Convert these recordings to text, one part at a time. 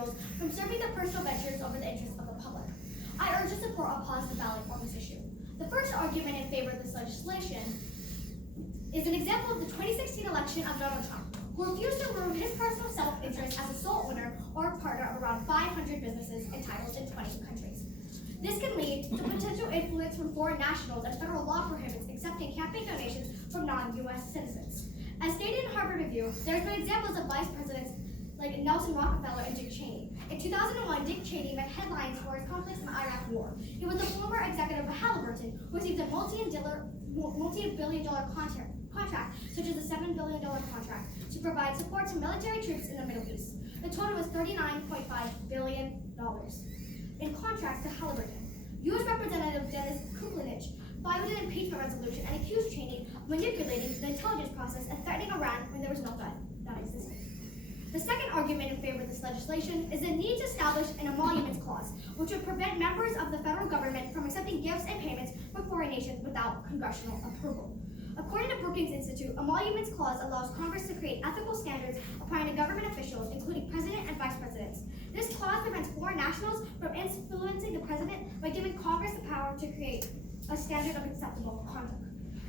individuals from serving their personal ventures over the interests of the public. I urge to support a positive ballot on this issue. The first argument in favor of this legislation is an example of the 2016 election of Donald Trump, who refused to remove his personal self-interest as a sole owner or partner of around 500 businesses and titles in 20 countries. This can lead to potential influence from foreign nationals, and federal law prohibits accepting campaign donations from non-U.S. citizens. As stated in Harvard Review, there have been examples of vice presidents like Nelson Rockefeller and Dick Cheney. In 2001, Dick Cheney made headlines for his conflicts in the Iraq War. He was the former executive of Halliburton, who received a multi-billion-dollar contract, such as a $7 billion contract, to provide support to military troops in the Middle East. The total was $39.5 billion. In contrast to Halliburton, U.S. Representative Dennis Kucinich filed an impeachment resolution and accused Cheney of manipulating the intelligence process and threatening Iran when there was no threat that existed. The second argument in favor of this legislation is the need to establish an emoluments clause, which would prevent members of the federal government from accepting gifts and payments from foreign nations without congressional approval. According to Brookings Institute, emoluments clause allows Congress to create ethical standards applying to government officials, including president and vice presidents. This clause prevents foreign nationals from influencing the president by giving Congress the power to create a standard of acceptable conduct.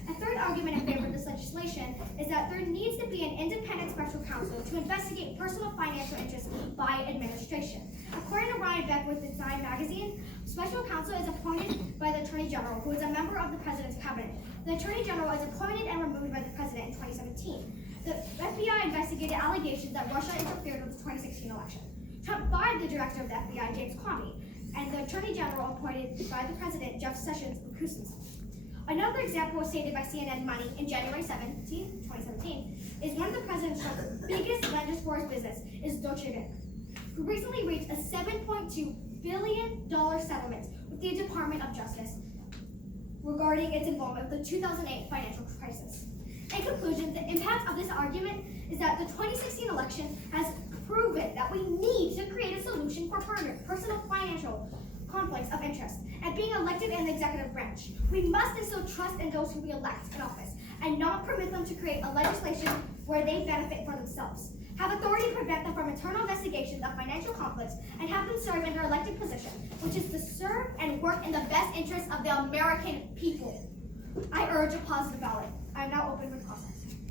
A third argument in favor of this legislation is that there needs to be an independent special counsel to investigate personal financial interests by administration. According to Ryan Beck with Design Magazine, special counsel is appointed by the Attorney General, who is a member of the President's cabinet. The Attorney General is appointed and removed by the President in 2017. The FBI investigated allegations that Russia interfered with the 2016 election. Trump fired the director of the FBI, James Comey, and the Attorney General appointed by the President, Jeff Sessions, recused. Another example was stated by CNN Money in January 17, 2017, is one of the President's biggest lenders for his business is Deutsche Bank, who recently reached a $7.2 billion settlement with the Department of Justice regarding its involvement with the 2008 financial crisis. In conclusion, the impact of this argument is that the 2016 election has proven that we need to create a solution for personal financial conflicts of interest and being elected in the executive branch. We must instill trust in those who we elect in office and not permit them to create a legislation where they benefit for themselves. Have authority to prevent them from internal investigations of financial conflicts and have them serve in their elected position, which is to serve and work in the best interest of the American people. I urge a positive ballot. I am now open for